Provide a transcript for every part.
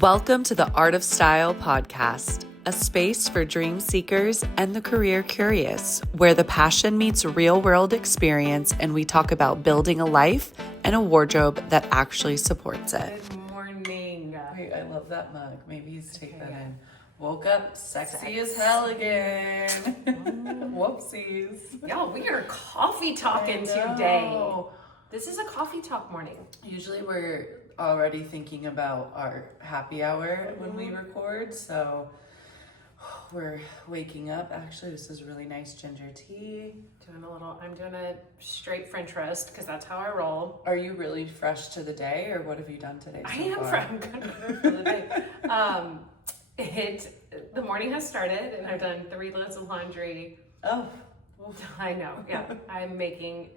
Welcome to the Art of Style podcast, a space for dream seekers and the career curious, where the passion meets real world experience and we talk about building a life and a wardrobe that actually supports it. Good morning. Wait, I love that mug. Maybe he's take that in. Woke up sexy as hell again. Whoopsies. Y'all, we are coffee talking today. This is a coffee talk morning. Usually we're already thinking about our happy hour when we record, so we're waking up. Actually, this is really nice ginger tea. I'm doing a straight French roast because that's how I roll. Are you really fresh to the day, or what have you done today so far? I'm good for the day. The morning has started and I've done 3 loads of laundry. Oh. I know, yeah. I'm making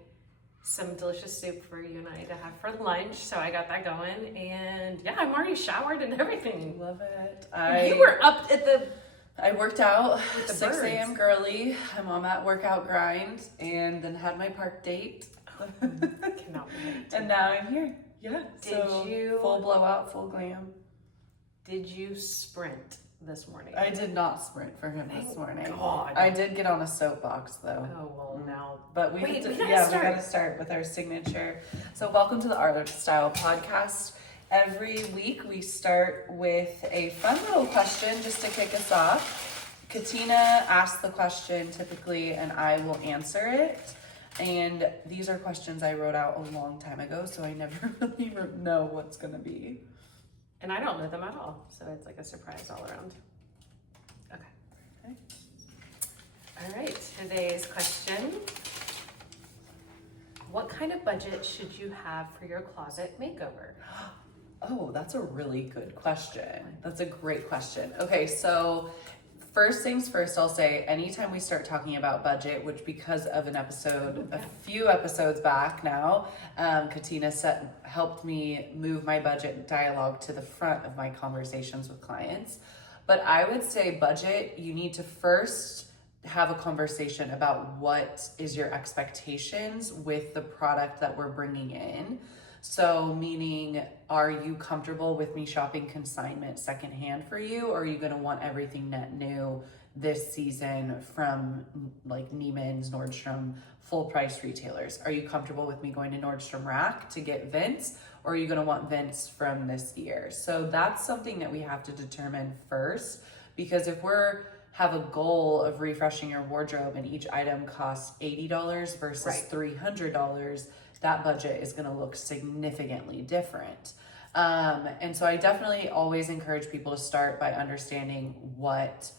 some delicious soup for you and I to have for lunch, so I got that going, and yeah, I'm already showered and everything. Love it. You were up at I worked out with the 6 birds. a.m. girly. I'm on that workout grind, and then had my park date. Cannot wait. And now I'm here. Yeah. Did you full blowout, full glam? Did you sprint this morning? I did not sprint for him this morning. God. I did get on a soapbox though. Oh well, now. But we gotta got to start with our signature. So welcome to the Art of Style podcast. Every week we start with a fun little question just to kick us off. Katina asks the question typically, and I will answer it. And these are questions I wrote out a long time ago, so I never really know what's going to be. And I don't know them at all, so it's like a surprise all around. Okay. All right, today's question. What kind of budget should you have for your closet makeover? Oh, that's a really good question. That's a great question. Okay, so first things first, I'll say anytime we start talking about budget, which because of an episode, a few episodes back now, Katina helped me move my budget dialogue to the front of my conversations with clients. But I would say budget, you need to first have a conversation about what is your expectations with the product that we're bringing in. So meaning, are you comfortable with me shopping consignment secondhand for you? Or are you gonna want everything net new this season from like Neiman's, Nordstrom, full price retailers? Are you comfortable with me going to Nordstrom Rack to get Vince? Or are you gonna want Vince from this year? So that's something that we have to determine first, because if have a goal of refreshing your wardrobe and each item costs $80 versus $300, that budget is going to look significantly different. And so I definitely always encourage people to start by understanding what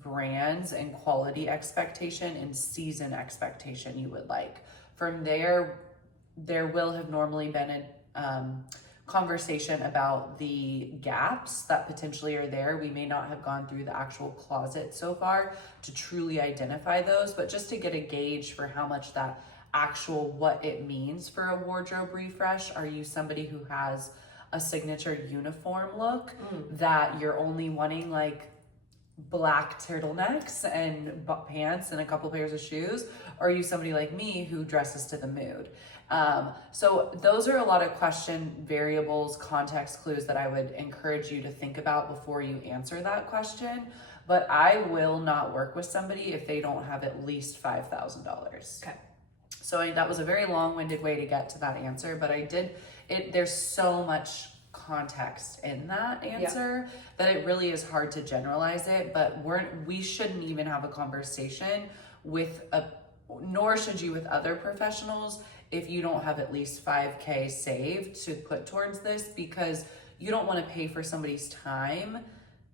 brands and quality expectation and season expectation you would like. From there will have normally been a conversation about the gaps that potentially are there. We may not have gone through the actual closet so far to truly identify those, but just to get a gauge for how much that what it means for a wardrobe refresh. Are you somebody who has a signature uniform look that you're only wanting like black turtlenecks and pants and a couple pairs of shoes? Or are you somebody like me who dresses to the mood? So those are a lot of question variables, context clues that I would encourage you to think about before you answer that question. But I will not work with somebody if they don't have at least $5,000. Okay. So that was a very long-winded way to get to that answer, but there's so much context in that answer that it really is hard to generalize it, but we shouldn't even have a conversation nor should you with other professionals if you don't have at least $5,000 saved to put towards this, because you don't want to pay for somebody's time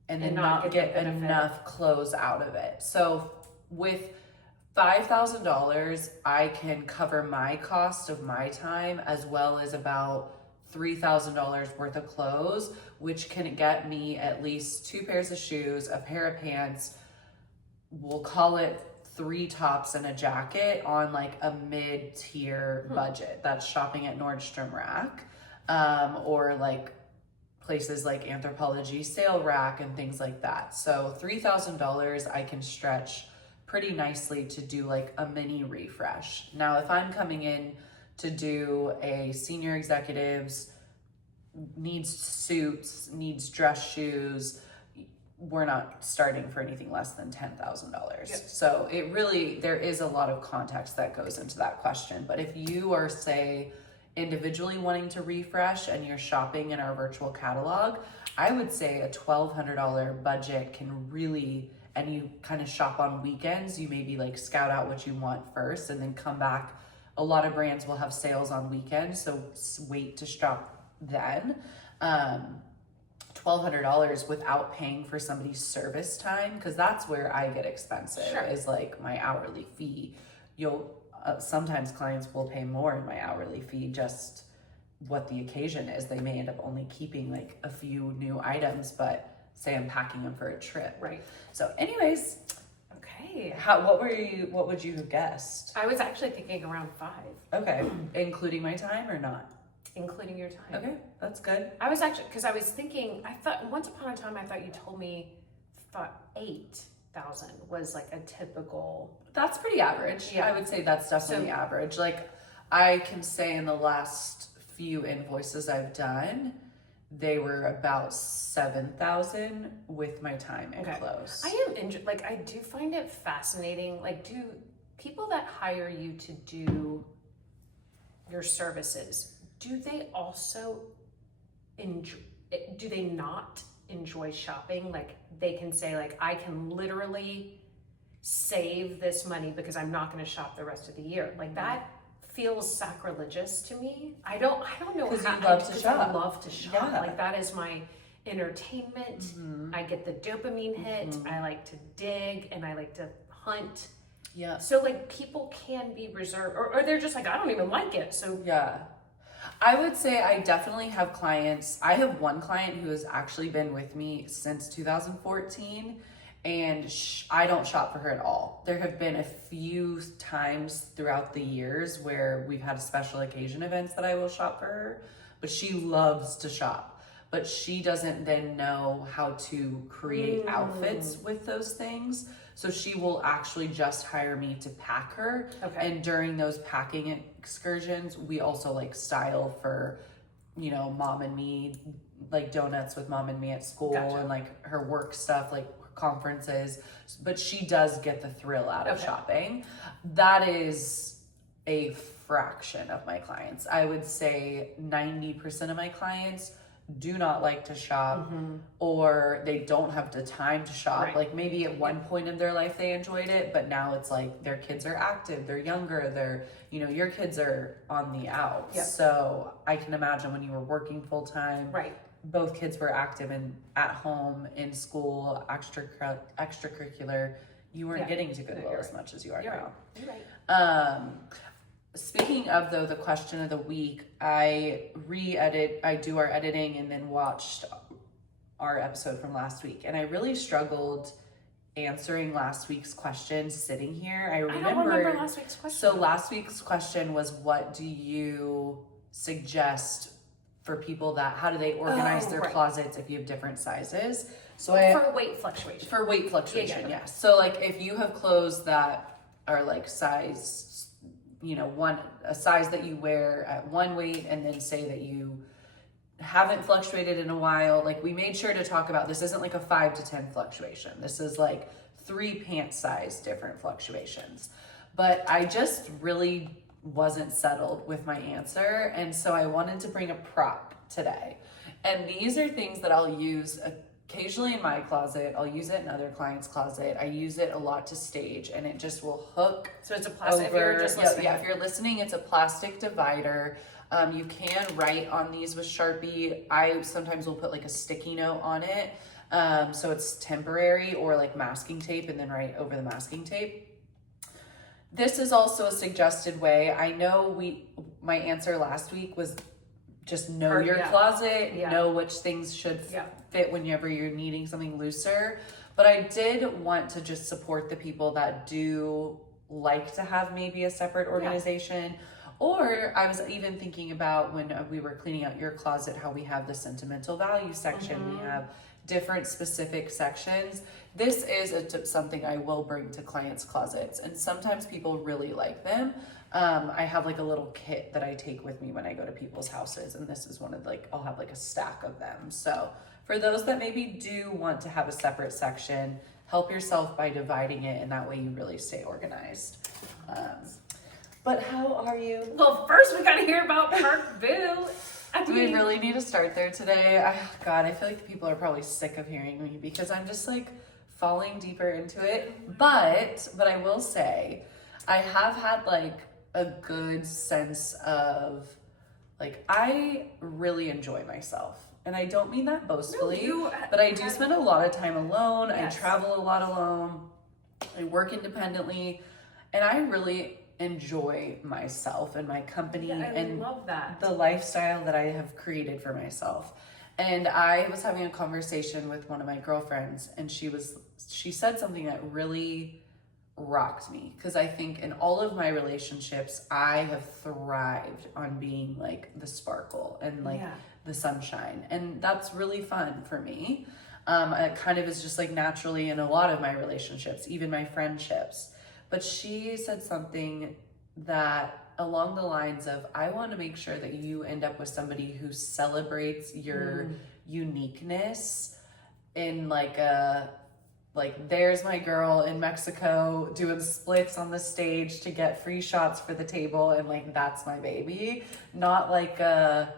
and then not get enough clothes out of it. So with $5,000, I can cover my cost of my time as well as about $3,000 worth of clothes, which can get me at least 2 pairs of shoes, a pair of pants, we'll call it 3 tops and a jacket on like a mid-tier budget. That's shopping at Nordstrom Rack, or like places like Anthropologie Sale Rack and things like that. So $3,000 I can stretch pretty nicely to do like a mini refresh. Now, if I'm coming in to do a senior executives needs suits, needs dress shoes, we're not starting for anything less than $10,000. Yep. So it really, there is a lot of context that goes into that question. But if you are, say, individually wanting to refresh and you're shopping in our virtual catalog, I would say a $1,200 budget can really, and you kind of shop on weekends, you maybe like scout out what you want first and then come back. A lot of brands will have sales on weekends, so wait to shop then. $1,200 without paying for somebody's service time, because that's where I get expensive. Sure. Is like my hourly fee. You'll sometimes clients will pay more in my hourly fee, just what the occasion is. They may end up only keeping like a few new items, but say I'm packing them for a trip. Right. So anyways, Okay. what would you have guessed? I was actually thinking around 5, Okay, including my time or not? including your time. Okay, that's good. I was actually, because I was thinking, I thought once upon a time, I thought you told me, thought 8,000 was like a typical. That's pretty average. Yeah. I would say that's definitely So- average. Like I can say in the last few invoices I've done, they were about 7,000 with my time and Okay. close. I am like, I do find it fascinating. Like, do people that hire you to do your services, do they also enjoy, do they not enjoy shopping? Like, they can say, like, I can literally save this money because I'm not going to shop the rest of the year. Like, that feels sacrilegious to me. I don't know 'Cause how. you love to 'cause shop. I love to shop. Yeah. Like, that is my entertainment. Mhm. I get the dopamine hit. I like to dig and I like to hunt. Yeah. So like people can be reserved, or they're just like, I don't even like it. So Yeah. I would say I definitely have clients. I have one client who has actually been with me since 2014, and I don't shop for her at all. There have been a few times throughout the years where we've had special occasion events that I will shop for her, but she loves to shop. But she doesn't then know how to create outfits with those things. So she will actually just hire me to pack her. Okay. And during those packing excursions, we also like style for, you know, mom and me, like donuts with mom and me at school. Gotcha. And like her work stuff, like conferences. But she does get the thrill out of Okay. shopping. That is a fraction of my clients. I would say 90% of my clients do not like to shop, or they don't have the time to shop. Right. Like maybe at one point in their life they enjoyed it, but now it's like their kids are active, they're younger, they're, you know, your kids are on the outs. Yep. So I can imagine when you were working full time, right. both kids were active and at home, in school, extracurricular, you weren't Yeah. getting to Goodwill You're as right. much as you are You're now. right. You're right. Speaking of though, the question of the week, I do our editing and then watched our episode from last week, and I really struggled answering last week's question sitting here. I I don't remember last week's question. So last week's question was, what do you suggest for people that, how do they organize their right. closets if you have different sizes? So for weight fluctuation. for weight fluctuation, Yeah. yes. So like if you have clothes that are like size, you know, a size that you wear at one weight, and then say that you haven't fluctuated in a while, like we made sure to talk about, this isn't like a 5 to 10 fluctuation. This is like 3 pant size different fluctuations. But I just really wasn't settled with my answer, and so I wanted to bring a prop today. And these are things that I'll use occasionally in my closet. I'll use it in other clients' closet. I use it a lot to stage, and it just will hook. So it's a plastic. If you're just listening. Yeah, if you're listening, it's a plastic divider. You can write on these with Sharpie. I sometimes will put like a sticky note on it, so it's temporary, or like masking tape, and then write over the masking tape. This is also a suggested way. I know my answer last week was just know your yeah. closet, Yeah. know which things should Yeah. fit whenever you're needing something looser. But I did want to just support the people that do like to have maybe a separate organization. Or I was even thinking about when we were cleaning out your closet, how we have the sentimental value section. We have different specific sections. This is something I will bring to clients' closets, and sometimes people really like them, I have like a little kit that I take with me when I go to people's houses, and this is one of like, I'll have like a stack of them. So for those that maybe do want to have a separate section, help yourself by dividing it, and that way you really stay organized. But how are you? Well, first we gotta hear about Parkville. Do we really need to start there today? God, I feel like people are probably sick of hearing me because I'm just like falling deeper into it. But I will say, I have had like a good sense of like, I really enjoy myself. And I don't mean that boastfully, but I do spend a lot of time alone. Yes. I travel a lot alone. I work independently, and I really enjoy myself and my company and love that. The lifestyle that I have created for myself. And I was having a conversation with one of my girlfriends, and she said something that really rocked me, because I think in all of my relationships I have thrived on being like the sparkle and like the sunshine, and that's really fun for me. It kind of is just like naturally in a lot of my relationships, even my friendships. But she said something that along the lines of, I want to make sure that you end up with somebody who celebrates your uniqueness in like there's my girl in Mexico doing splits on the stage to get free shots for the table, and like that's my baby. Not like that's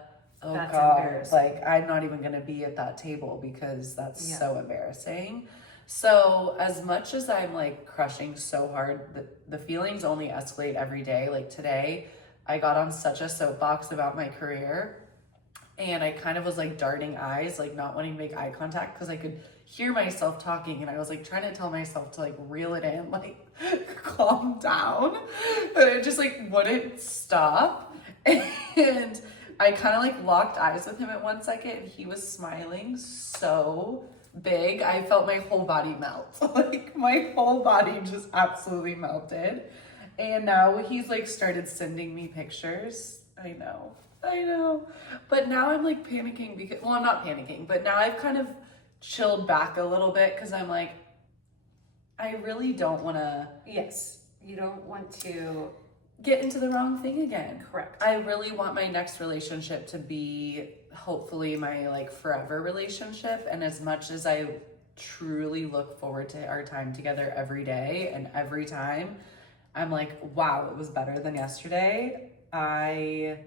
God, like I'm not even gonna be at that table because that's so embarrassing. So as much as I'm like crushing so hard, the feelings only escalate every day. Like today, I got on such a soapbox about my career, and I kind of was like darting eyes, like not wanting to make eye contact because I could hear myself talking, and I was like trying to tell myself to like reel it in, like calm down, but it just like wouldn't stop. And I kind of like locked eyes with him at 1 second, and he was smiling so big. I felt my whole body melt. Like my whole body just absolutely melted. And now he's like started sending me pictures. I know. But now I'm like panicking because, well, I'm not panicking, but now I've kind of chilled back a little bit because I'm like, I really don't want to. Yes. You don't want to get into the wrong thing again. Correct. I really want my next relationship to be hopefully my like forever relationship. And as much as I truly look forward to our time together every day, and every time I'm like, wow, it was better than yesterday, I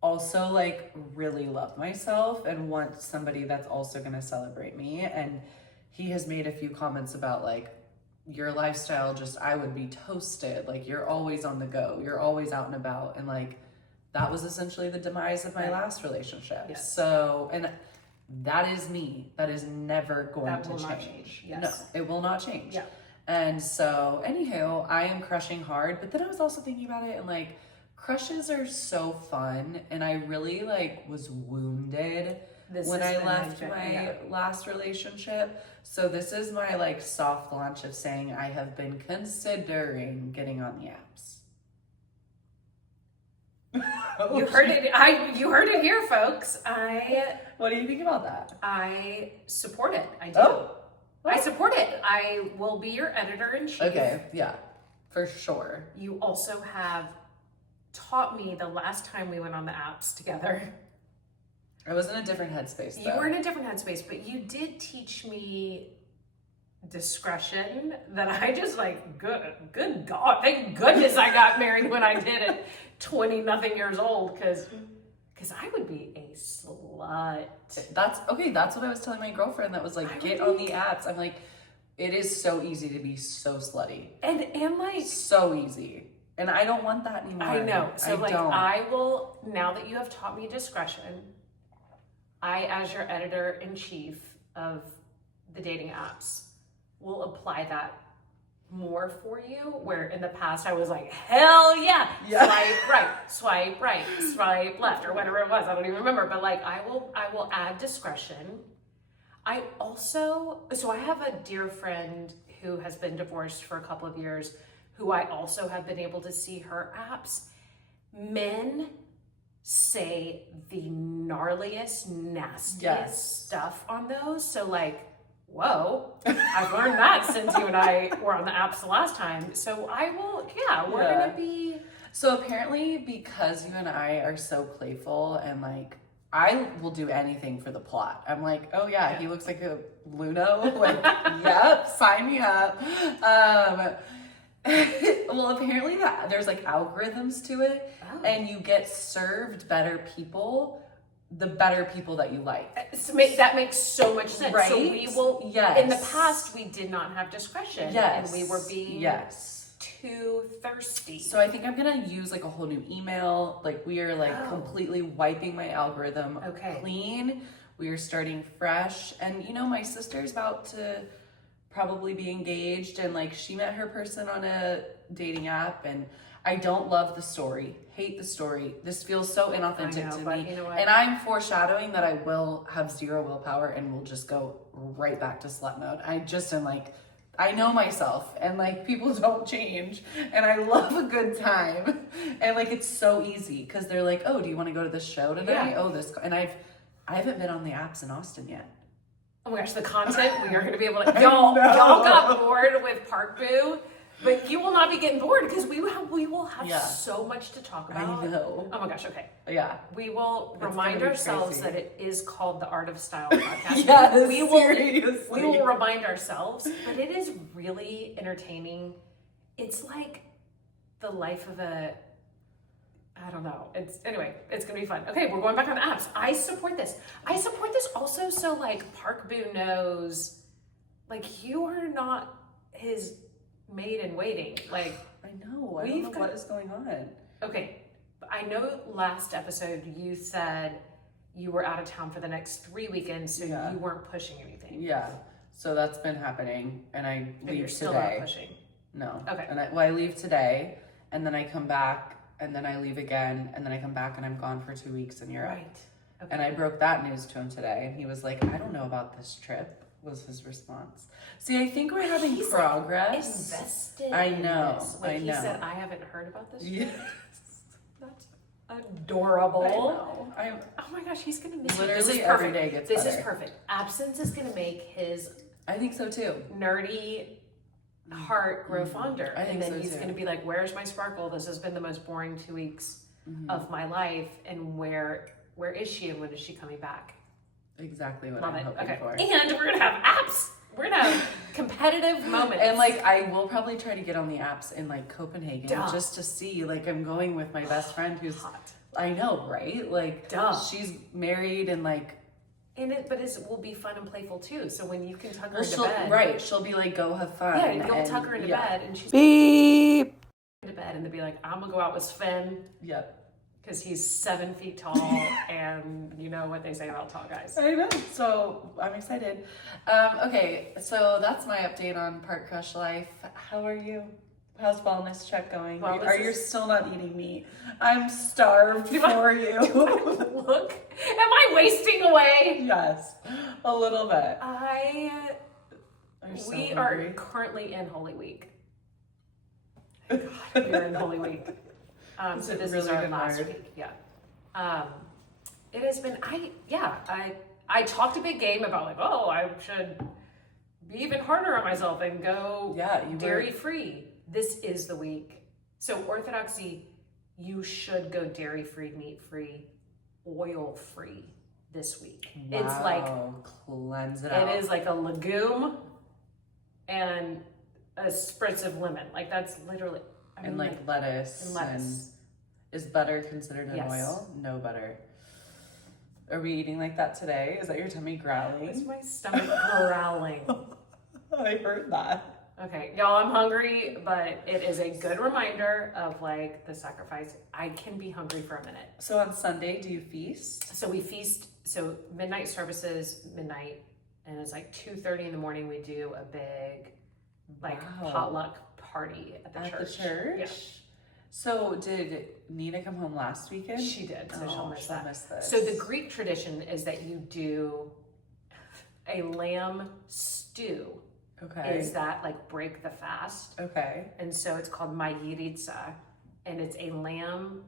also like really love myself and want somebody that's also going to celebrate me. And he has made a few comments about like, your lifestyle, just I would be toasted, like you're always on the go, you're always out and about, and like that was essentially the demise of my last relationship. Yes. So, and that is me. That is never going to change. Yes. No, it will not change. Yeah. And so anywho, I am crushing hard, but then I was also thinking about it, and like crushes are so fun, and I really like was wounded when I left my last relationship. So this is my like soft launch of saying I have been considering getting on the apps. You heard it. You heard it here, folks. What do you think about that? I support it. I do. I support it. I will be your editor-in-chief. Okay, yeah, for sure. You also have taught me the last time we went on the apps together. I was in a different headspace, though. You were in a different headspace, but you did teach me discretion that I just like, good God, thank goodness I got married when I did it 20-nothing years old, because I would be a slut. That's what I was telling my girlfriend that was like, get on the apps. I'm like, it is so easy to be so slutty. And like... So easy. And I don't want that anymore. I know. So I will, now that you have taught me discretion, I, as your editor-in-chief of the dating apps, will apply that more for you, where in the past I was like, hell yeah. Swipe right, swipe left, or whatever it was. I don't even remember. But like, I will add discretion. I have a dear friend who has been divorced for a couple of years, who I also have been able to see her apps. Men say the gnarliest, nastiest stuff on those. So like, whoa, I've learned that since you and I were on the apps the last time. So I will, we're gonna be. So apparently, because you and I are so playful and like, I will do anything for the plot. I'm like, oh yeah, he looks like a Luno. Like, yep, sign me up. Well, apparently there's like algorithms to it, and you get served better people, the better people that you like. So that makes so much sense. Right? So we will. Yes. In the past, we did not have discretion, Yes. and we were being too thirsty. So I think I'm gonna use like a whole new email. Like we are like completely wiping my algorithm clean. We are starting fresh, and you know my sister's about to probably be engaged, and like she met her person on a dating app, and I don't love the story, hate the story. This feels so inauthentic to me. You know what? And I'm foreshadowing that I will have zero willpower and will just go right back to slut mode. I just am like, I know myself, and like people don't change, and I love a good time. And like it's so easy because they're like, oh, do you want to go to this show tonight? Oh, this, and I haven't been on the apps in Austin yet. Oh my gosh, the content we are going to be able to. Y'all got bored with Park Boo, but you will not be getting bored because we will have so much to talk about. I know. Oh my gosh, okay. Yeah. We will remind ourselves that it is called the Art of Style podcast. Yes, we will remind ourselves, but it is really entertaining. It's like the life of I don't know. It's gonna be fun. Okay, we're going back on the apps. I support this also, so like Park Boo knows, like you are not his maid in waiting. Like I know. I don't know what is going on. Okay, I know last episode you said you were out of town for the next 3 weekends, so you weren't pushing anything. Yeah. So that's been happening, and I leave you're still today. not pushing. No. Okay. And I leave today, and then I come back. And then I leave again, and then I come back and I'm gone for 2 weeks in Europe. Right. Okay. And I broke that news to him today, and he was like, I don't know about this trip, was his response. See, I think we're having progress. Like invested I know. in this. Like I know. He said, I haven't heard about this. Yes. That's adorable. I know. Oh my gosh, he's gonna miss literally this is every perfect. day gets This better. is perfect. Absence is gonna make his I think so too. nerdy heart grow fonder. I think and then so he's too. gonna be like, where's my sparkle? This has been the most boring 2 weeks of my life, and where is she, and when is she coming back? Exactly what Love I'm it. hoping Okay. for. And we're gonna have apps. We're gonna have competitive moments. And like I will probably try to get on the apps in like Copenhagen Duh. just to see. Like I'm going with my best friend who's hot. I know, right? Like she's married and like But it will be fun and playful too. So when you can tuck her into bed, right? She'll be like, "Go have fun." Yeah, you'll tuck her into bed, and she's beep into bed, and they'll be like, "I'm gonna go out with Sven." Yep. Because he's 7 feet tall, and you know what they say about tall guys. I know. So I'm excited. Okay, so that's my update on Park Crush life. How are you? How's wellness check going? Are you still not eating meat? I'm starved for you. Look, am I wasting away? Yes, a little bit. We are currently in Holy Week. God, we're in Holy Week. So this is our last week. Yeah. It has been. I talked a big game about like, oh, I should be even harder on myself and go dairy free. This is the week. So orthodoxy, you should go dairy free, meat free, oil free this week. Wow. It's like cleanse it out. It is like a legume and a spritz of lemon. Like that's literally. And like lettuce. And is butter considered an oil? No butter. Are we eating like that today? Is that your tummy growling? Is my stomach growling? I heard that. Okay, y'all, I'm hungry, but it is a good reminder of like the sacrifice. I can be hungry for a minute. So on Sunday, do you feast? So we feast, so midnight services, midnight, and it's like 2:30 in the morning. We do a big like potluck party at the church. Yeah. So did Nina come home last weekend? She did, so she'll miss that. This. So the Greek tradition is that you do a lamb stew. Okay. Is that like break the fast? Okay. And so it's called mayiritsa, and it's a lamb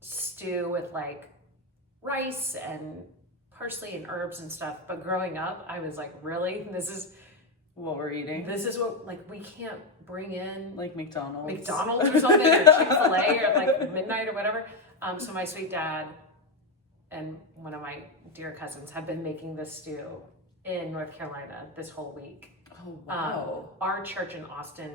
stew with like rice and parsley and herbs and stuff. But growing up, I was like, really? What we're eating? This is what, like, we can't bring in Like McDonald's or something, or Chick-fil-A or like midnight or whatever. So my sweet dad and one of my dear cousins have been making this stew in North Carolina this whole week. Oh, wow. Our church in Austin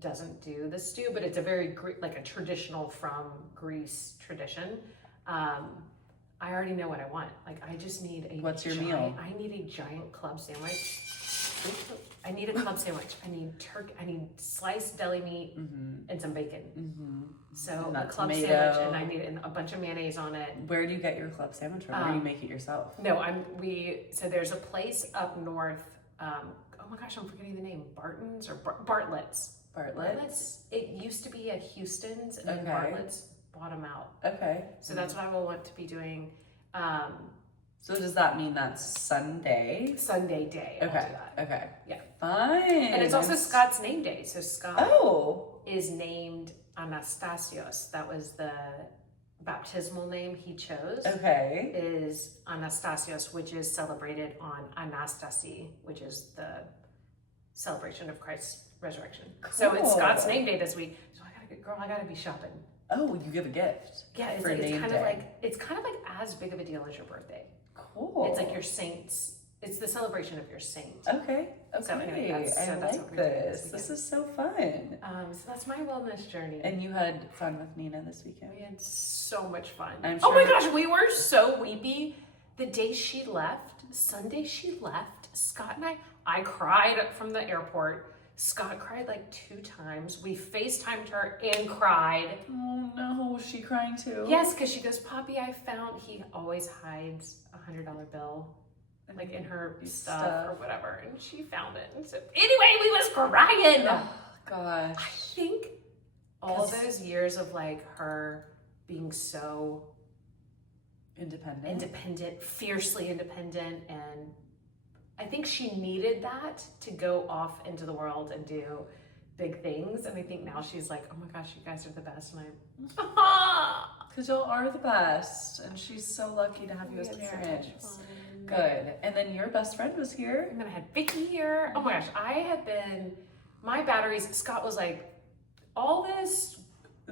doesn't do the stew, but it's a very like a traditional from Greece tradition. I already know what I want. Like, I just need a What's your meal? I need a giant club sandwich. I need a club sandwich. I need I need sliced deli meat and some bacon. So a club sandwich, and I need a bunch of mayonnaise on it. Where do you get your club sandwich from? Or do you make it yourself? No, so there's a place up north. Oh my gosh, I'm forgetting the name. Barton's or Bartlett's. Bartlett's? It used to be at Houston's, and then Bartlett's bought them out. Okay. So that's what I will want to be doing. So does that mean that's Sunday? Sunday day. I'll do that. Okay. Yeah. Fine. And it's also Scott's name day. So Scott is named Anastasios. That was the baptismal name he chose. Okay. Is Anastasios, which is celebrated on Anastasi, which is the celebration of Christ's resurrection. Cool. So it's Scott's name day this week. So I gotta be shopping. Oh, you give a gift. Yeah, it's kind of like as big of a deal as your birthday. Cool. It's like your saints. It's the celebration of your saint. Okay. So anyway, I like this. This is so fun. So that's my wellness journey. And you had fun with Nina this weekend? We had so much fun. I'm sure. Oh my gosh, we were so weepy. The day she left, Sunday she left, Scott and I cried from the airport. Scott cried like 2 times. We FaceTimed her and cried. Oh no, was she crying too? Yes, because she goes, Poppy, he always hides a $100 bill like in her stuff or whatever, and she found it. And so anyway, we was crying. Oh gosh. I think all those years of like her being so independent, fiercely independent, and I think she needed that to go off into the world and do big things. And I think now she's like, oh my gosh, you guys are the best. And Because y'all are the best. And she's so lucky to have you as parents. Good. And then your best friend was here. And then I had Vicky here. Oh my gosh, my batteries, Scott was like, all this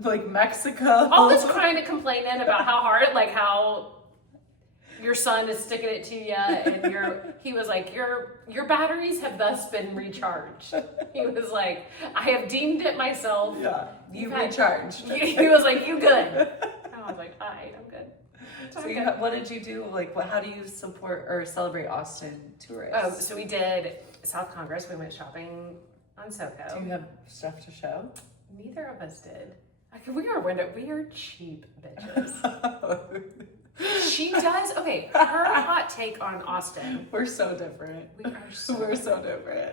crying and complaining about how hard, like how your son is sticking it to you, and he was like, your batteries have thus been recharged. He was like, I have deemed it myself. Yeah, you recharged. He was like, you good. And I was like, all right, I'm good. So what did you do? Like, how do you support or celebrate Austin tourists? Oh, so we did South Congress. We went shopping on SoCo. Do you have stuff to show? Neither of us did. We are cheap bitches. She does. Okay, her hot take on Austin. We're so different. We're so different.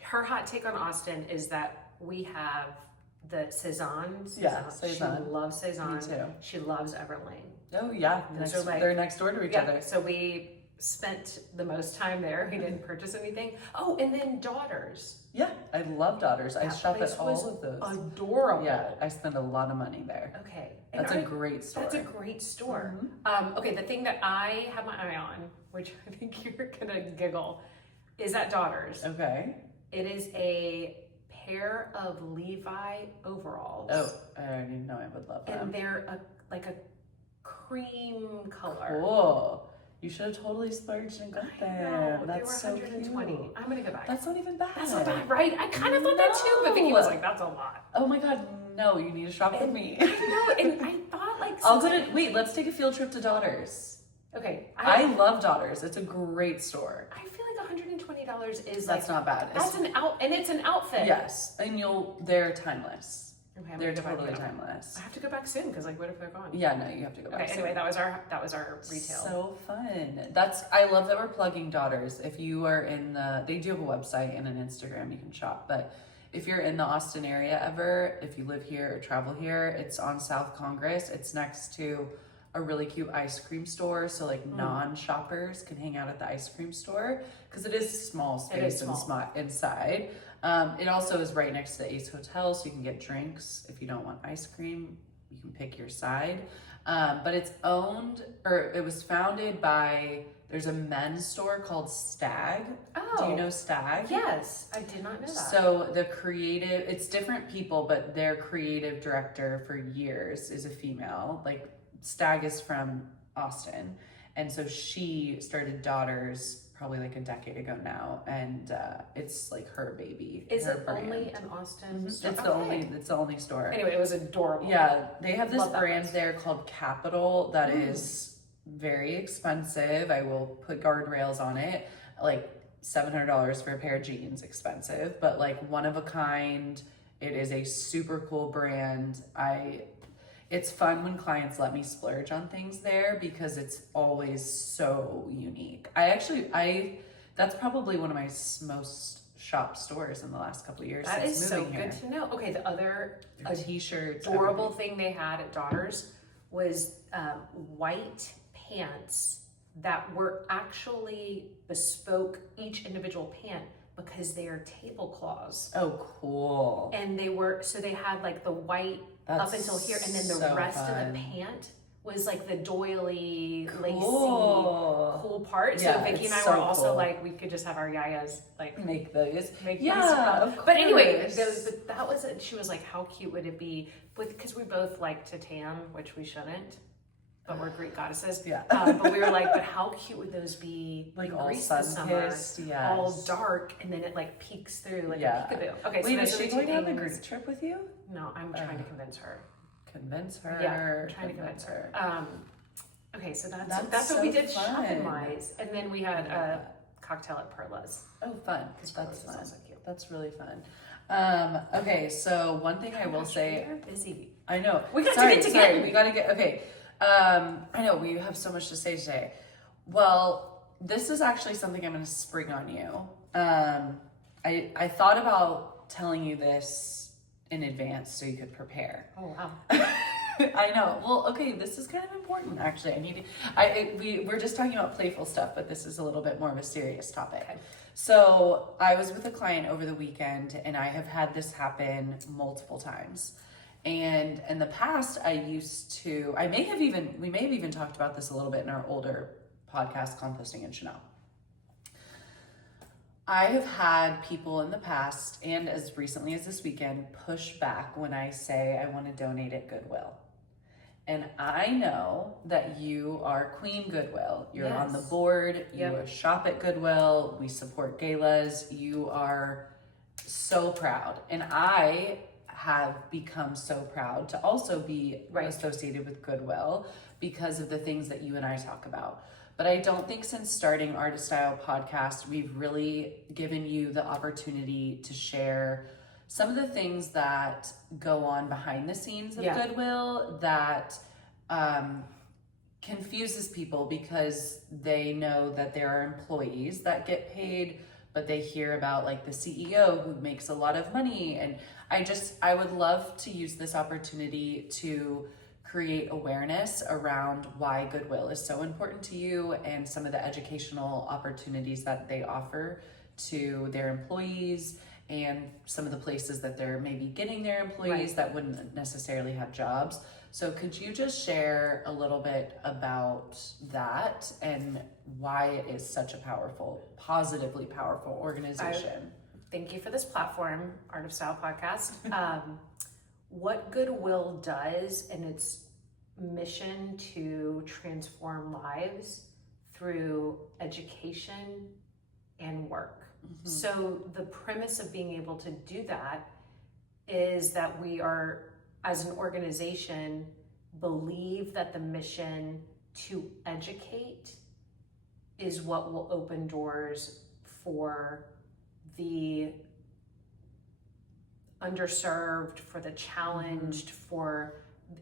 Her hot take on Austin is that we have the Cezanne. Yeah, Cezanne. She loves Cezanne. Me too. She loves Everlane. Oh yeah, they're next door to each other. So we spent the most time there. We didn't purchase anything. Oh, and then Daughters. Yeah, I love Daughters. I shop at all of those. Adorable. Yeah, I spend a lot of money there. Okay. That's a great store. That's a great store. Okay, the thing that I have my eye on, which I think you're gonna giggle, is at Daughters. Okay. It is a pair of Levi overalls. Oh, I didn't know I would love them. And they're like a cream color. Cool. You should have totally splurged and got them. That's they were so 120. cute. I'm gonna go back. That's not even bad. That's not bad, right? I kind of thought that too, but Vicky was like, "That's a lot." Oh my god, no! You need to shop with me. I know, and I thought like I'll go to wait. Let's take a field trip to Daughters. Okay, I love Daughters. It's a great store. I feel like $120 is that's not bad. That's and it's an outfit. Yes, and they're timeless. Okay, they're totally timeless. I have to go back soon because like, what if they're gone? Yeah, no, you have to go back. Okay, anyway, that was our retail. So fun. I love that we're plugging Daughters. If you are they do have a website and an Instagram you can shop, but if you're in the Austin area ever, if you live here or travel here, it's on South Congress. It's next to a really cute ice cream store, so like non-shoppers can hang out at the ice cream store because it is small space inside. It also is right next to the Ace Hotel, so you can get drinks. If you don't want ice cream, you can pick your side. But it was founded by There's a men's store called Stag. Oh. Do you know Stag? Yes, I did not know that. So the creative, it's different people, but their creative director for years is a female. Like Stag is from Austin. And so she started Daughters probably like a decade ago now. And it's like her baby. Is her it brand. only an Austin store? It's the only store. Anyway, it was adorable. Yeah, they have this Love that brand place. there called Capital that is very expensive. I will put guardrails on it. Like $700 for a pair of jeans, expensive, but like one of a kind. It is a super cool brand. It's fun when clients let me splurge on things there because it's always so unique. That's probably one of my most shopped stores in the last couple of years. That since is so moving here. good to know. Okay, the other T-shirts, adorable thing they had at Daughters was white pants that were actually bespoke, each individual pant, because they are tablecloths. Oh, cool. And they had like the white up until here, and then the so rest fun. of the pant was like the doily, lacy, Cool. cool part. Yeah, so Vicky and I it's were so also cool. like, we could just have our yayas like Make those. make Yeah, these. of But anyway, course. that was it. She was like, how cute would it be? Because we both like to tan, which we shouldn't, but we're Greek goddesses. Yeah. But we were like, but how cute would those be? Like in all Greece this summer, sun-kissed, yes. all dark, and then it like peeks through like Yeah. a peekaboo. Okay, Wait, so is those she are the going two on the things. Greek trip with you? No, I'm trying to convince her. Convince her. Yeah, I'm trying to convince her. Okay, so that's so what we did fun. shopping wise, and then we had a cocktail at Perla's. Oh, fun. Because That's Perla's is fun. also cute. That's really fun. Okay, so one thing I will Gosh, say, we are busy. I know. We got to get together. We gotta get, okay. I know we have so much to say today. Well, this is actually something I'm gonna spring on you. I thought about telling you this in advance so you could prepare. Oh wow. I know. Well, okay, this is kind of important actually. We're just talking about playful stuff, but this is a little bit more of a serious topic. Okay. So I was with a client over the weekend and I have had this happen multiple times. And in the past, we may have even talked about this a little bit in our older podcast, Composting and Chanel. I have had people in the past and as recently as this weekend push back when I say I want to donate at Goodwill. And I know that you are Queen Goodwill. You're on the Yes. board. Yep. You shop at Goodwill. We support galas. You are so proud. And I have become so proud to also be Right. associated with Goodwill because of the things that you and I talk about. But I don't think since starting Artist Style podcast, we've really given you the opportunity to share some of the things that go on behind the scenes of Yeah. Goodwill that confuses people because they know that there are employees that get paid, but they hear about like the CEO who makes a lot of money. And I would love to use this opportunity to create awareness around why Goodwill is so important to you and some of the educational opportunities that they offer to their employees and some of the places that they're maybe getting their employees Right. that wouldn't necessarily have jobs. So could you just share a little bit about that and why it is such a positively powerful organization? Thank you for this platform, Art of Style podcast. What Goodwill does and its mission to transform lives through education and work. Mm-hmm. So the premise of being able to do that is that we are, as an organization, believe that the mission to educate is what will open doors for the underserved, for the challenged, for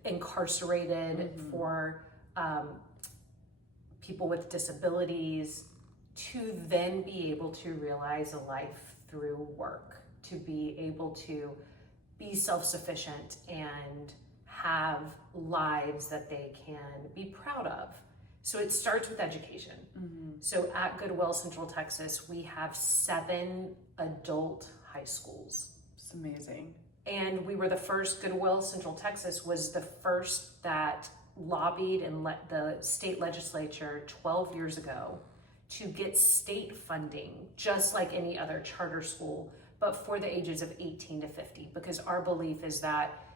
incarcerated, for people with disabilities, to then be able to realize a life through work, to be able to be self-sufficient and have lives that they can be proud of. So it starts with education. So at Goodwill Central Texas, we have 7 adult high schools. It's amazing. And we were the first, Goodwill Central Texas was the first that lobbied and let the state legislature 12 years ago to get state funding, just like any other charter school, but for the ages of 18 to 50, because our belief is that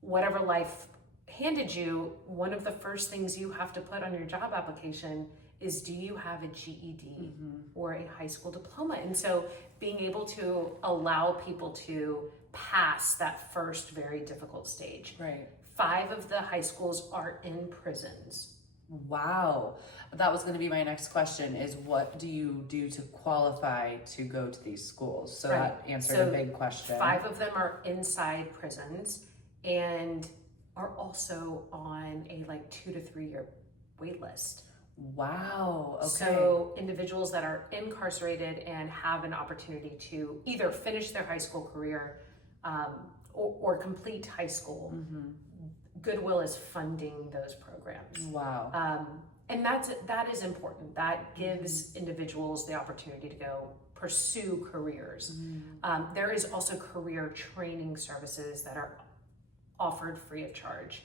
whatever life handed you, one of the first things you have to put on your job application is, do you have a GED or a high school diploma? And so being able to allow people to pass that first very difficult stage. Right. 5 of the high schools are in prisons. Wow. That was going to be my next question, is what do you do to qualify to go to these schools? So that answered a big question. 5 of them are inside prisons and are also on a 2 to 3 year wait list. Wow. Okay. So individuals that are incarcerated and have an opportunity to either finish their high school career or complete high school, Goodwill is funding those programs. Wow. And that is important. That gives individuals the opportunity to go pursue careers. There is also career training services that are offered free of charge.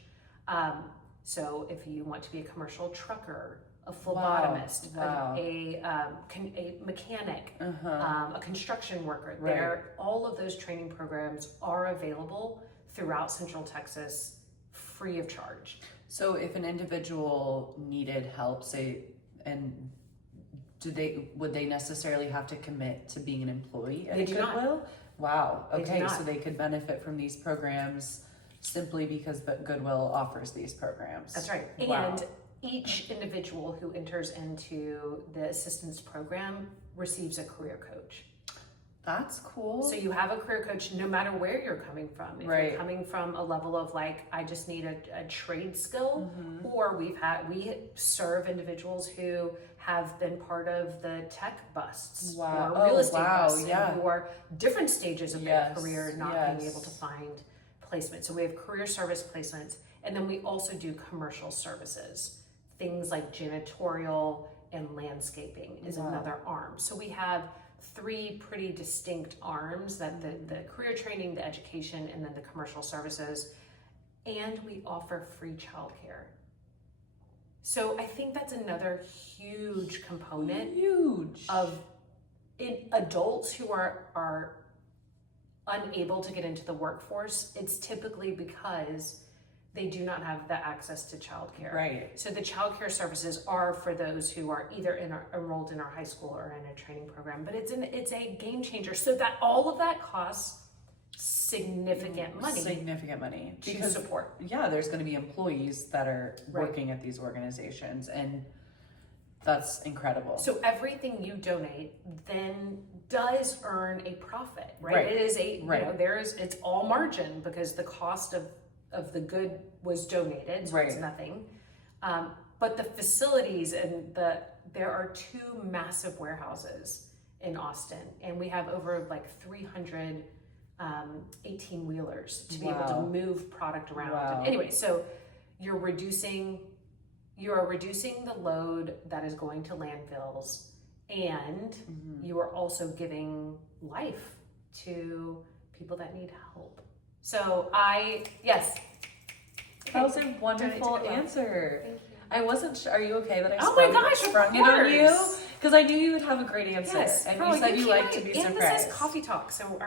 So if you want to be a commercial trucker, a phlebotomist, a mechanic, a construction worker, all of those training programs are available throughout Central Texas, free of charge. So if an individual needed help, say, and would they necessarily have to commit to being an employee at Goodwill? Wow. Okay, so they could benefit from these programs simply because Goodwill offers these programs. That's right. Wow. And each individual who enters into the assistance program receives a career coach. That's cool. So you have a career coach no matter where you're coming from. If you're coming from a level of I just need a trade skill, or we serve individuals who have been part of the tech busts or real estate busts, and who are different stages of their career not being able to find placement. So we have career service placements, and then we also do commercial services. Things like janitorial and landscaping is another arm. So we have 3 pretty distinct arms, that the career training, the education, and then the commercial services. And we offer free childcare. So I think that's another huge component of adults who are unable to get into the workforce. It's typically because they do not have the access to childcare. Right. So the childcare services are for those who are either enrolled in our high school or in a training program. But it's a game changer. So that all of that costs significant money. To support. Yeah, there's going to be employees that are working at these organizations, and that's incredible. So everything you donate then does earn a profit, right? It is it's all margin because the cost of the good was donated, so it's nothing. But the facilities and there are 2 massive warehouses in Austin, and we have over 300 18-wheelers to be able to move product around. Anyway, so you're reducing the load that is going to landfills, and you are also giving life to people that need help. So yes. That was a wonderful answer. Thank you. I wasn't sure. Are you okay that I sprung it on you? Because I knew you would have a great answer. Yes, and you said you like to be surprised. And this is coffee talk, so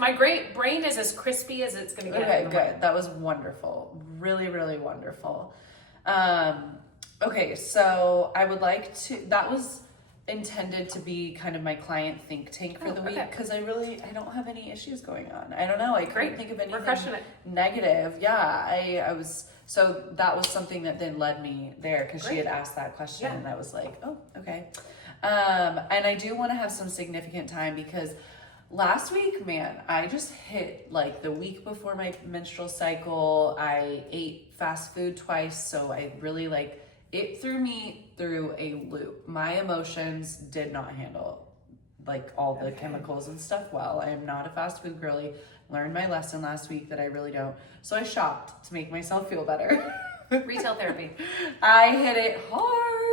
my great brain is as crispy as it's going to get. Okay, good. That was wonderful. Really, really wonderful. Okay, so I would like to. That was intended to be kind of my client think tank for the week, because I don't have any issues going on. I don't know. I couldn't think of anything negative. Yeah, I was. So that was something that then led me there, because she had asked that question, and I was like, oh, okay. And I do want to have some significant time, because last week, man, I just hit the week before my menstrual cycle. I ate fast food twice, so I really it threw me through a loop. My emotions did not handle all the chemicals and stuff well. I am not a fast food girly. Learned my lesson last week that I really don't. So I shopped to make myself feel better. Retail therapy. I hit it hard.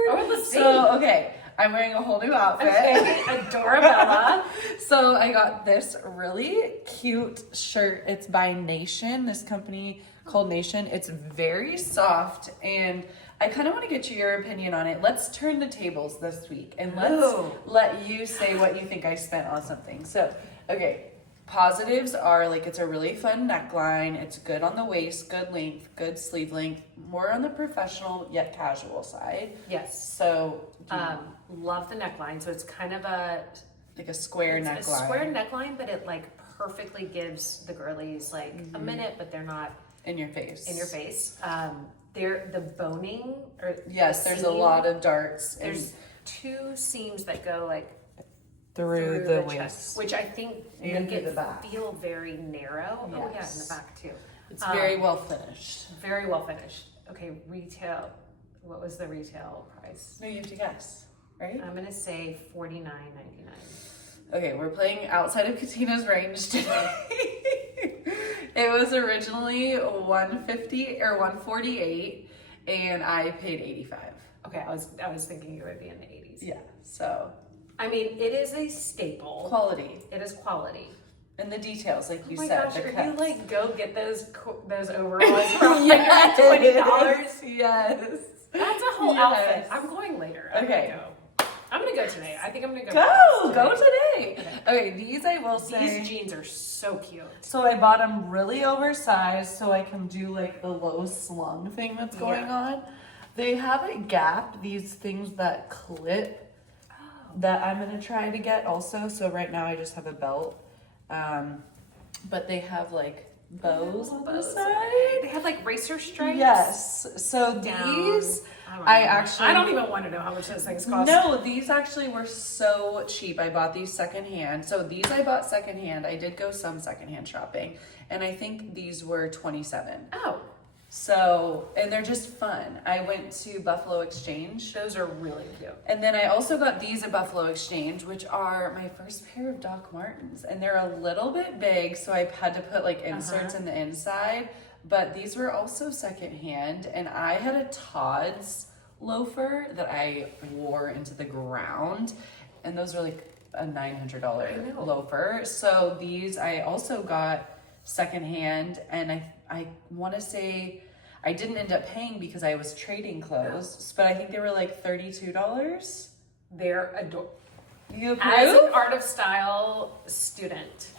Oh, let's see. So, okay, I'm wearing a whole new outfit. Okay, Adorabella. So I got this really cute shirt. It's by Nation, this company called Nation. It's very soft, and I kind of want to get your opinion on it. Let's turn the tables this week and let's Ooh. let you say what you think I spent on something. So, okay, positives are like it's a really fun neckline. It's good on the waist, good length, good sleeve length, more on the professional yet casual side. Yes. So, Love the neckline. So it's kind of a like a square neckline. A square neckline, but it like perfectly gives the girlies like a minute, but they're not in your face. in your face. The boning or Yes, the there's a seam, lot of darts. There's two seams that go like through the chest, waist. which I think And make it the back. feel very narrow. Oh yeah, in the Yes. back too. It's very well finished. Very well finished. Okay, retail. What was the retail price? No, you have to guess, right? I'm gonna say $49.99. Okay, we're playing outside of Katina's range today. It was originally $150 or $148, and I paid $85. Okay, I was thinking it would be in the 80s. Yeah, so I mean, it is a staple. quality It is quality. and the details, like you Oh my said, gosh, the are you cuts. like go get those overalls for $120? Yes. That's a whole Yes. outfit. I'm going later. Okay. I'm gonna go today. I think I'm gonna Go today. Okay, these I will say. These jeans are so cute. So I bought them really oversized so I can do like the low slung thing that's going on. They have a gap, these things that clip that I'm gonna try to get also. So right now I just have a belt. But they have like bows on the side. They have like racer stripes. Yes. So Down. these I don't even want to know how much those things cost. No, these actually were so cheap. I bought these secondhand. So these I bought secondhand. I did go some secondhand shopping, and I think these were $27. Oh, So, and they're just fun. I went to Buffalo Exchange, those are really cute. and then I also got these at Buffalo Exchange, which are my first pair of Doc Martens, and they're a little bit big, so I had to put like inserts in the inside. But these were also secondhand, and I had a Todd's loafer that I wore into the ground, and those are like a $900 loafer. So these I also got secondhand, and I want to say I didn't end up paying because I was trading clothes, but I think they were like $32. They're adorable. You approve? As an art of style student,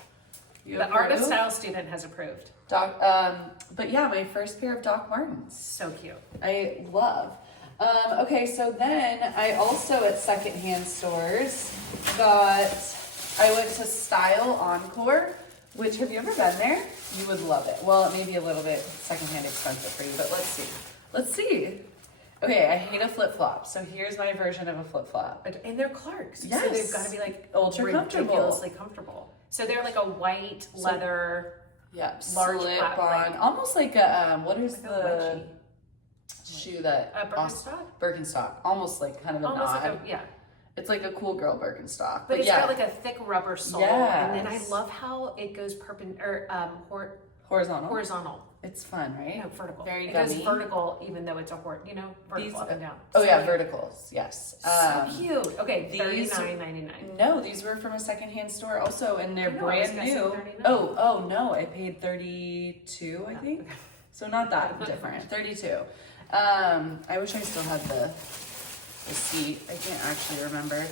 You the art of approve? style student has approved. Doc, but yeah, my first pair of Doc Martens. So cute. I love. Okay, so then I also at secondhand stores I went to Style Encore, which have you ever been there? You would love it. Well, it may be a little bit secondhand expensive for you, but let's see. Let's see. Okay, I hate a flip flop, so here's my version of a flip flop. And they're Clarks. Yes. So they've got to be like Ultra comfortable. ridiculously comfortable. So they're like a white leather. Yeah, Large slip flat on, frame. almost like a what is Like a the shoe that Birkenstock? Birkenstock, almost like kind of a Almost knot. like a, It's like a cool girl Birkenstock, But it's yeah, got like a thick rubber sole. And then I Yes. love how it goes horizontal. horizontal. It's fun, right? No, vertical. Very it goes gummy. vertical even though it's a vertical These- up and down. Oh So yeah, cute. verticals. Yes. So cute. Okay, these- $39.99. No, these were from a secondhand store also, and they're I know, I brand was gonna say new. 39. Oh no, I paid 32, I think. So not that different. 32. I wish I still had the receipt. I can't actually remember.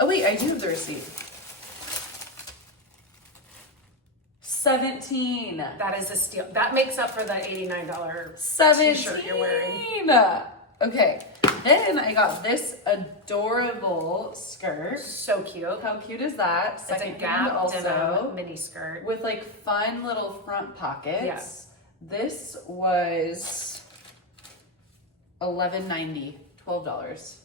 Oh wait, I do have the receipt. 17. That is a steal. That makes up for the $89 17. t-shirt you're wearing. Okay, then I got this adorable skirt. So cute. How cute is that? It's a Secondhand Gap denim mini skirt. with like fun little front pockets. Yeah. This was $11.90, $12.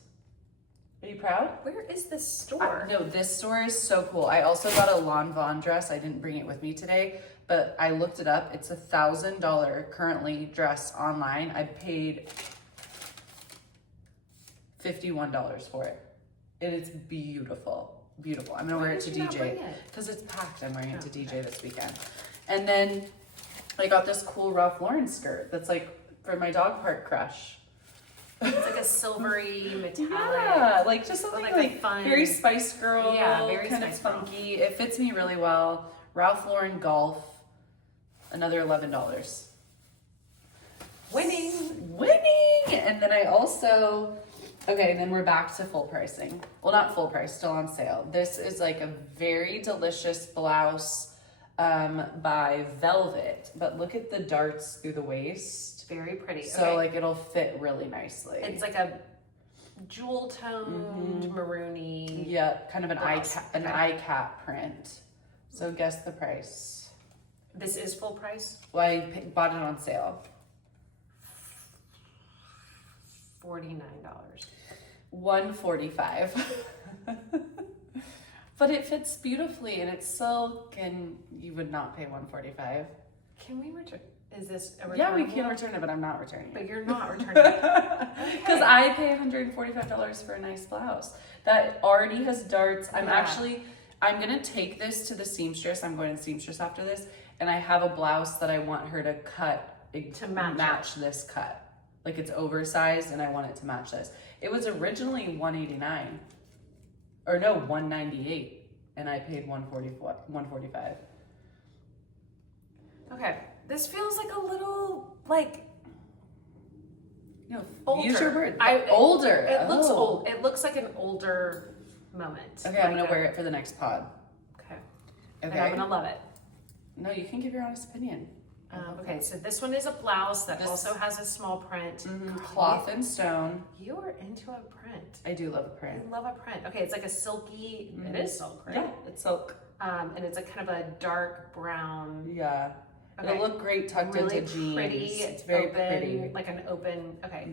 Are you proud? Where is this store? No, this store is so cool. I also got a Lon Von dress. I didn't bring it with me today, but I looked it up. It's $1,000 currently dress online. I paid $51 for it. It is beautiful, beautiful. I'm gonna wear it to did you not DJ bring it? because it's packed. I'm wearing it to DJ this weekend. And then I got this cool Ralph Lauren skirt that's like for my dog park crush. It's like a silvery metallic. Yeah, like just something like like, a fun- very Spice Girl, Yeah, very kind Spice of Girl. funky. It fits me really well. Ralph Lauren Golf, another $11. Winning. And then I also, okay, then we're back to full pricing. Well, not full price, still on sale. This is like a very delicious blouse by Velvet, but look at the darts through the waist. Very pretty. So okay. like it'll fit really nicely. It's like a jewel toned maroony. Yeah, kind of an blouse. eye cap print. So guess the price. This is full price? Well, I bought it on sale. $49. $145. But it fits beautifully and it's silk and you would not pay $145. Can we return? Is this a return? Yeah, we can return it, but I'm not returning it. But you're not returning it. Because I pay $145 for a nice blouse that already has darts. I'm gonna take this to the seamstress. I'm going to the seamstress after this, and I have a blouse that I want her to cut to match this cut. Like it's oversized, and I want it to match this. It was originally $189, or no, $198, and I paid $145. Okay, this feels like a little like. No, older. Use your word. Older. It looks old. It looks like an older moment. Okay, I'm gonna wear it for the next pod. Okay. Okay. And I'm gonna love it. No, you can give your honest opinion. Okay, so this one is a blouse that also has a small print. Cloth and stone. You are into a print. I do love a print. I love a print. Okay, it's like a silky. It is silk, right? Yeah, it's silk. And it's a kind of a dark brown. Yeah. Okay. It'll look great tucked really into jeans. Pretty. It's very open, pretty. like an open. Okay.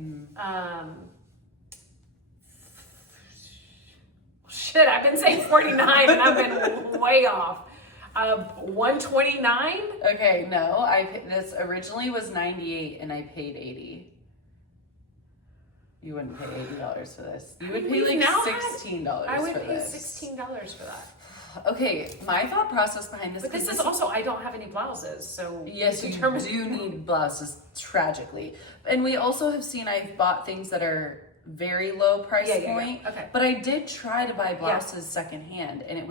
Shit, I've been saying 49 and I've been way off. 129. Okay, no, this originally was 98 and I paid 80. You wouldn't pay $80 for this. You would pay like $16 I would for pay this. $16 for that. Okay, my thought process behind this. But this is also, I don't have any blouses, so yes, you do need blouses tragically, and we also have seen I've bought things that are very low price point. Yeah. Okay, but I did try to buy blouses secondhand, and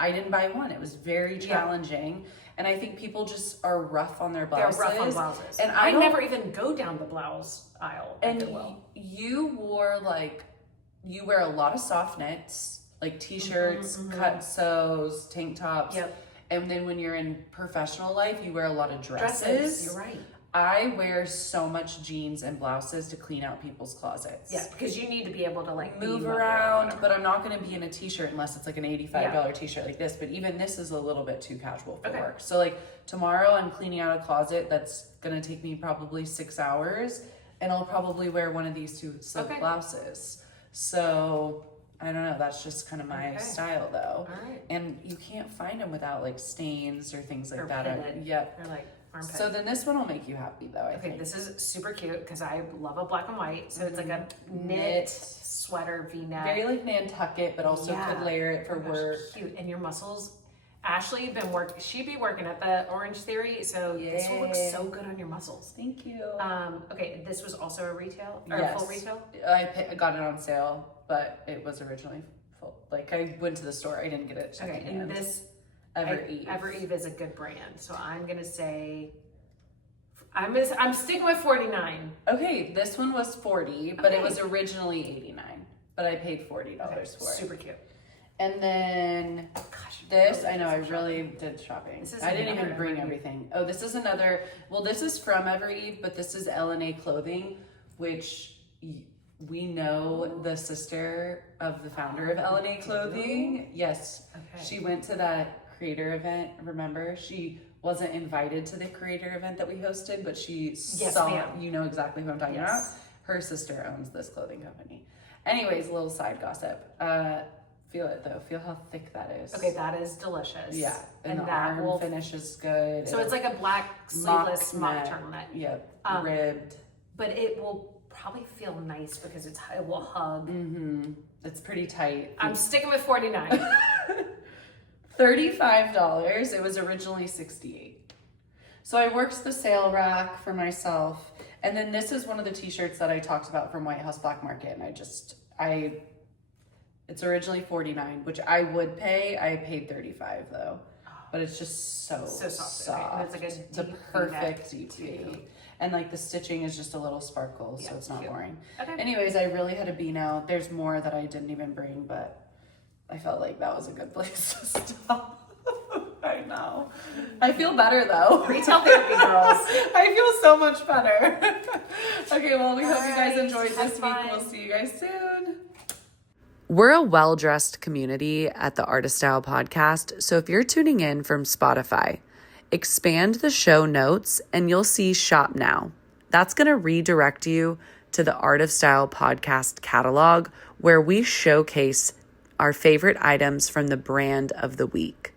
I didn't buy one. It was very challenging, and I think people just are rough on their blouses. They're rough on blouses, and I never even go down the blouse aisle. And you wear a lot of soft knits. Like t-shirts, cut sews, tank tops. Yep. And then when you're in professional life, you wear a lot of dresses. You're right. I wear so much jeans and blouses to clean out people's closets. Yeah, because you need to be able to like move around, but I'm not going to be in a t-shirt unless it's like an $85 t-shirt like this. But even this is a little bit too casual for work. So like tomorrow I'm cleaning out a closet that's going to take me probably 6 hours, and I'll probably wear one of these two silk blouses. So I don't know. That's just kind of my style, though. All right. And you can't find them without like stains or things like that. Yep. Or like armpit. So then this one will make you happy, though. I think. This is super cute because I love a black and white. So it's like a knit sweater V-neck. Very like Nantucket, but also could layer it for work. Cute. And your muscles. Ashley she'd be working at the Orange Theory, so this will look so good on your muscles. Thank you. Okay, this was also a retail or a full retail. I got it on sale, but it was originally full. Like I went to the store, I didn't get it. Okay, and this Evereve is a good brand, so I'm gonna say I'm sticking with 49. Okay, this one was 40, but it was originally 89, but I paid $40 for it. Super cute. And then this, I know I really did shopping. I didn't even bring everything. Oh, this is another, well, this is from Evereve, but this is LNA Clothing, which we know the sister of the founder of LNA Clothing. Yes. Okay. She went to that creator event, remember? She wasn't invited to the creator event that we hosted, but she saw, you know exactly who I'm talking about. Her sister owns this clothing company. Anyways, a little side gossip. Feel it though. Feel how thick that is. Okay, that is delicious. Yeah, and the arm finish is good. So it's like a black sleeveless mock turtleneck. Yep, ribbed. But it will probably feel nice because it will hug. Mm-hmm. It's pretty tight. I'm sticking with 49. $35. It was originally $68. So I worked the sale rack for myself, and then this is one of the t-shirts that I talked about from White House Black Market, and it's originally $49, which I would pay. I paid $35 though. but it's just so soft. Okay. And it's like a the deep perfect V-neck deep V. too. And like the stitching is just a little sparkle, so it's not cute. boring. Okay. Anyways, I really had to be now. There's more that I didn't even bring, but I felt like that was a good place to stop. Right now. I feel better though. Retail therapy, girls. I feel so much better. Okay, well, we hope you guys right, enjoyed have this fun. week. We'll see you guys soon. We're a well-dressed community at the Artist Style podcast, so if you're tuning in from Spotify, expand the show notes and you'll see Shop Now. That's going to redirect you to the Art of Style podcast catalog where we showcase our favorite items from the brand of the week.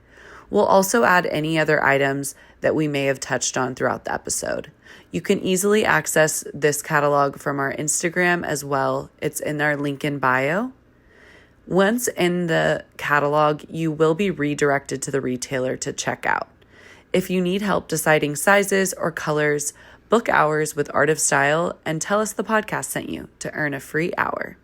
We'll also add any other items that we may have touched on throughout the episode. You can easily access this catalog from our Instagram as well. It's in our link in bio. Once in the catalog, you will be redirected to the retailer to check out. If you need help deciding sizes or colors, book hours with Art of Style and tell us the podcast sent you to earn a free hour.